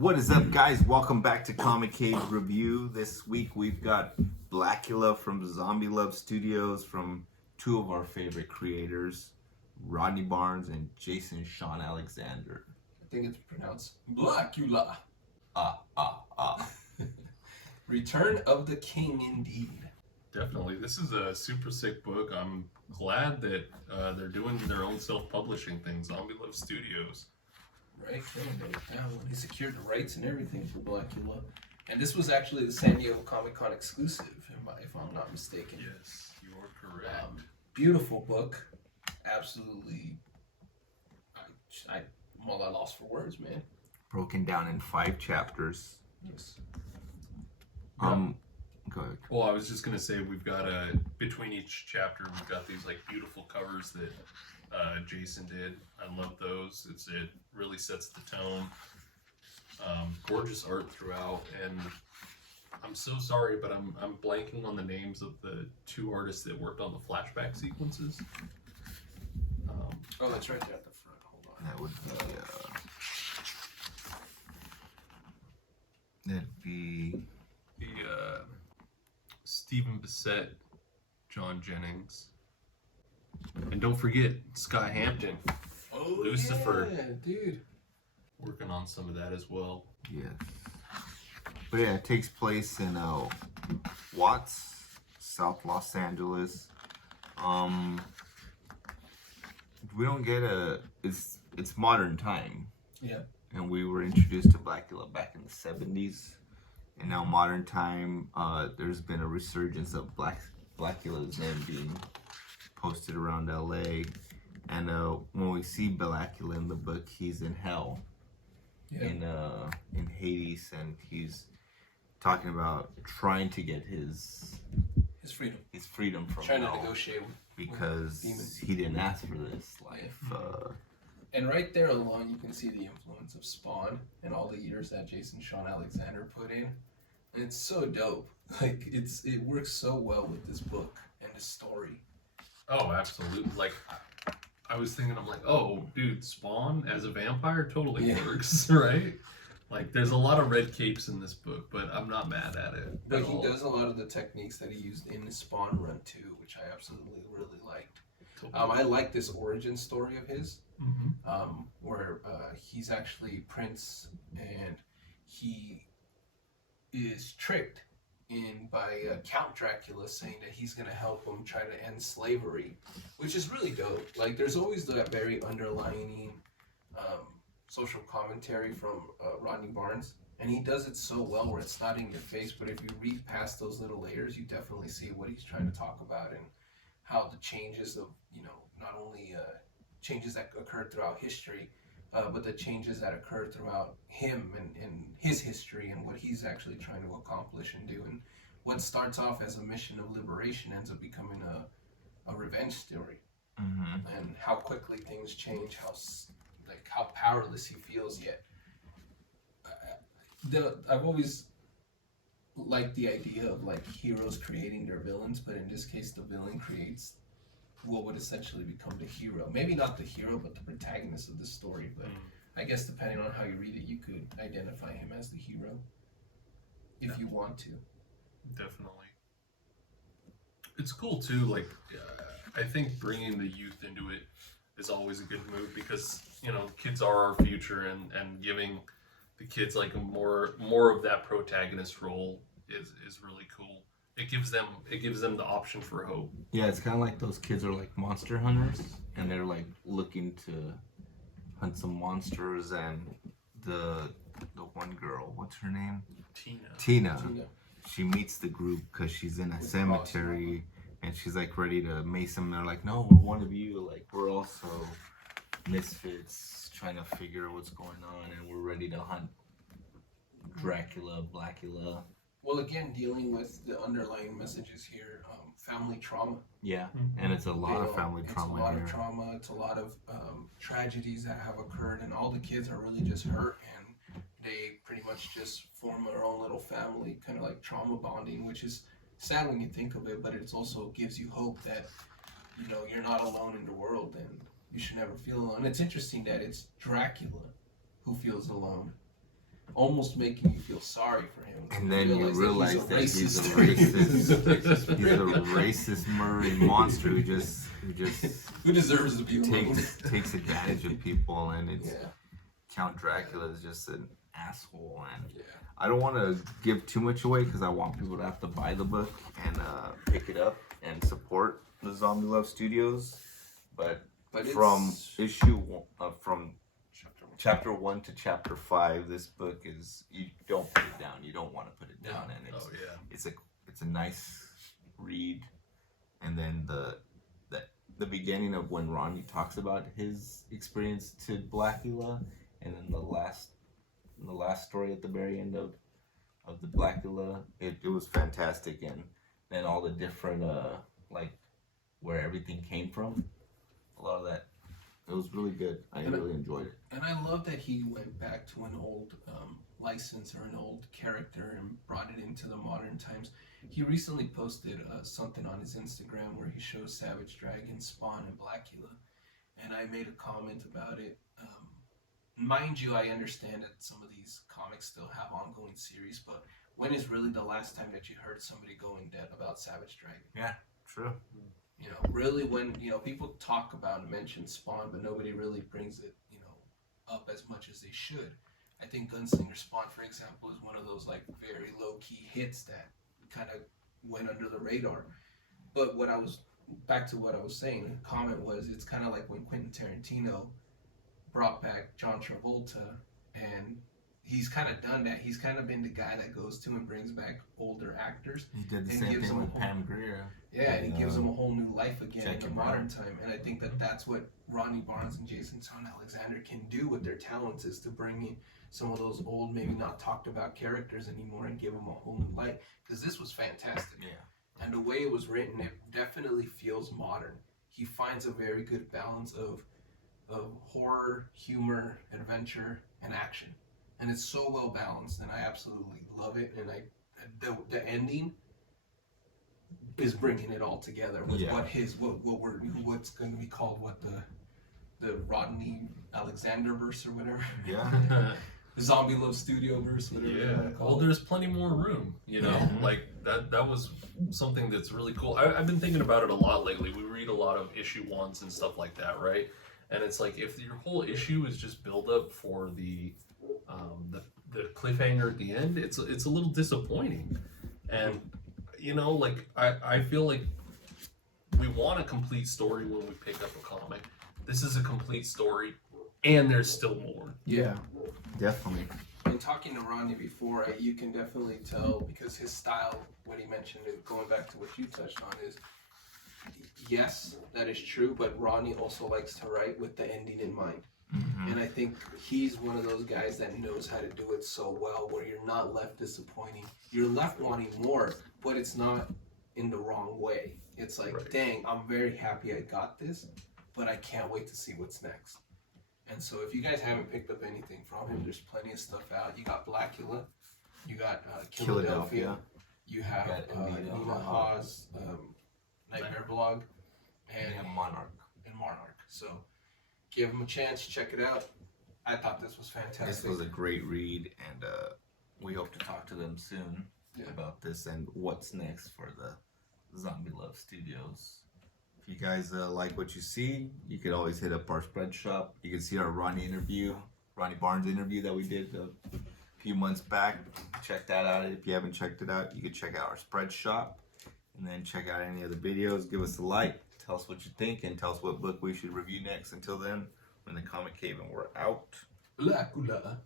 What is up, guys? Welcome back to Comic Cave Review. This week we've got Blacula from Zombie Love Studios from two of our favorite creators, Rodney Barnes and Shawn Alexander. I think it's pronounced Blacula. Return of the King, indeed. Definitely. This is a super sick book. I'm glad that they're doing their own self-publishing thing, Zombie Love Studios. Right, they secured the rights and everything for Blacula. And this was actually the San Diego Comic-Con exclusive, if I'm not mistaken. Yes, you are correct. Beautiful book. Absolutely. I'm at a loss for words, man. Broken down in 5 chapters. Yes. Go ahead. Well, I was just gonna say we've got between each chapter we've got these like beautiful covers that Jason did. I love those. It really sets the tone. Gorgeous art throughout, and I'm so sorry, but I'm blanking on the names of the 2 artists that worked on the flashback sequences. Oh, that's right there at the front. Hold on. That would be that'd be The Stephen Bissett, John Jennings, and don't forget Scott Hampton. Oh, Lucifer. yeah, dude. Working on some of that as well. yes. But yeah, it takes place in Watts, South Los Angeles. We don't get it's modern time. Yeah. And we were introduced to Blacula back in the 70s. And now modern time, there's been a resurgence of Blacula's name being posted around LA. And when we see Blacula in the book, he's in hell. Yeah. In Hades, and he's talking about trying to get his freedom from Trying hell to negotiate because demons. he didn't ask for this life. And right there alone, you can see the influence of Spawn and all the years that Shawn Alexander put in. And it's so dope. Like it works so well with this book and the story. Oh, absolutely. Like, I was thinking, I'm like, oh, dude, Spawn as a vampire totally works, right? Like, there's a lot of red capes in this book, but I'm not mad at it. But he does a lot of the techniques that he used in the Spawn run too, which I absolutely really liked. I like this origin story of his, where he's actually Prince, and he is tricked by Count Dracula saying that he's going to help him try to end slavery, which is really dope. Like, there's always that very underlining social commentary from Rodney Barnes, and he does it so well where it's not in your face, but if you read past those little layers, you definitely see what he's trying to talk about and how the changes of, not only changes that occurred throughout history, but the changes that occurred throughout him and his history and what he's actually trying to accomplish and do. And what starts off as a mission of liberation ends up becoming a revenge story. And how quickly things change, how powerless he feels yet. I've always liked the idea of like heroes creating their villains, but in this case the villain creates what would essentially become the hero. Maybe not the hero, but the protagonist of the story. But I guess depending on how you read it, you could identify him as the hero if you want to. Definitely. It's cool too. Like, I think bringing the youth into it is always a good move because kids are our future, and giving the kids like a more of that protagonist role is really cool. It gives them the option for hope. Yeah, it's kind of like those kids are like monster hunters, and they're like looking to hunt some monsters. And the one girl, what's her name? Tina. She meets the group because she's in a cemetery, and she's like ready to mace them. They're like, no, we're one of you. Like, we're also misfits trying to figure what's going on, and we're ready to hunt Blacula. Well, again, dealing with the underlying messages here, family trauma. Yeah, and it's a lot of family trauma. It's a lot of trauma. It's a lot of tragedies that have occurred, and all the kids are really just hurt, and they pretty much just form their own little family, kind of like trauma bonding, which is sad when you think of it, but it also gives you hope that you're not alone in the world, and you should never feel alone. It's interesting that it's Dracula who feels alone. almost making you feel sorry for him. And then you realize that he's a racist. He's a racist, murdering monster who deserves to be takes advantage of people, and it's Count Dracula is just an asshole. And I don't want to give too much away because I want people to have to buy the book and pick it up and support the Zombie Love Studios. But from from chapter 1 to chapter 5, this book is, you don't put it down. You don't want to put it down, and it's a nice read. And then the beginning of when Rodney talks about his experience to Blacula, and then the last story at the very end of the Blacula, it was fantastic. And then all the different like where everything came from, a lot of that. It was really good. I really enjoyed it. And I love that he went back to an old license or an old character and brought it into the modern times. He recently posted something on his Instagram where he shows Savage Dragon, Spawn, and Blacula. And I made a comment about it. Mind you, I understand that some of these comics still have ongoing series, but when is really the last time that you heard somebody go in depth about Savage Dragon? Yeah, true. You know, really when, people talk about and mention Spawn, but nobody really brings it, up as much as they should. I think Gunslinger Spawn, for example, is one of those like very low-key hits that kind of went under the radar. But back to what I was saying, the comment was, it's kind of like when Quentin Tarantino brought back John Travolta, and he's kind of done that. He's kind of been the guy that goes to and brings back older actors. He did the same thing with Pam Grier. Yeah, and he gives them a whole new life again in the modern time. And I think that that's what Rodney Barnes and Jason Shawn Alexander can do with their talents, is to bring in some of those old, maybe not talked about characters anymore and give them a whole new light. Because this was fantastic. Yeah. And the way it was written, it definitely feels modern. He finds a very good balance of horror, humor, adventure, and action. And it's so well balanced, and I absolutely love it. And the ending is bringing it all together with what's going to be called the Rodney Alexander verse or whatever. Yeah. The Zombie Love Studio verse, whatever you want to call it. Well, there's plenty more room, like that was something that's really cool. I've been thinking about it a lot lately. We read a lot of issue 1s and stuff like that, right? And it's like, if your whole issue is just build up for the cliffhanger at the end, it's a little disappointing. And like I feel like we want a complete story when we pick up a comic. This is a complete story, and there's still more. Yeah, definitely. And talking to Rodney before, you can definitely tell, because his style, what he mentioned, going back to what you touched on, is yes, that is true, but Rodney also likes to write with the ending in mind. Mm-hmm. And I think he's one of those guys that knows how to do it so well, where you're not left disappointing. You're left wanting more, but it's not in the wrong way. It's like, dang, I'm very happy I got this, but I can't wait to see what's next. And so if you guys haven't picked up anything from him, there's plenty of stuff out. You got Blacula, you got Philadelphia, you have Nina Ha's Nightmare Blog, and Monarch. So give him a chance, check it out. I thought this was fantastic. This was a great read, and we hope to talk to them soon about this and what's next for the Zombie Love Studios. If you guys like what you see, you could always hit up our spread shop. You can see our Rodney Barnes interview that we did a few months back. Check that out. If you haven't checked it out, you can check out our spread shop, and then check out any of the videos. Give us a like. Tell us what you think, and tell us what book we should review next. Until then, we're in the Comic Cave, and we're out. Blacula.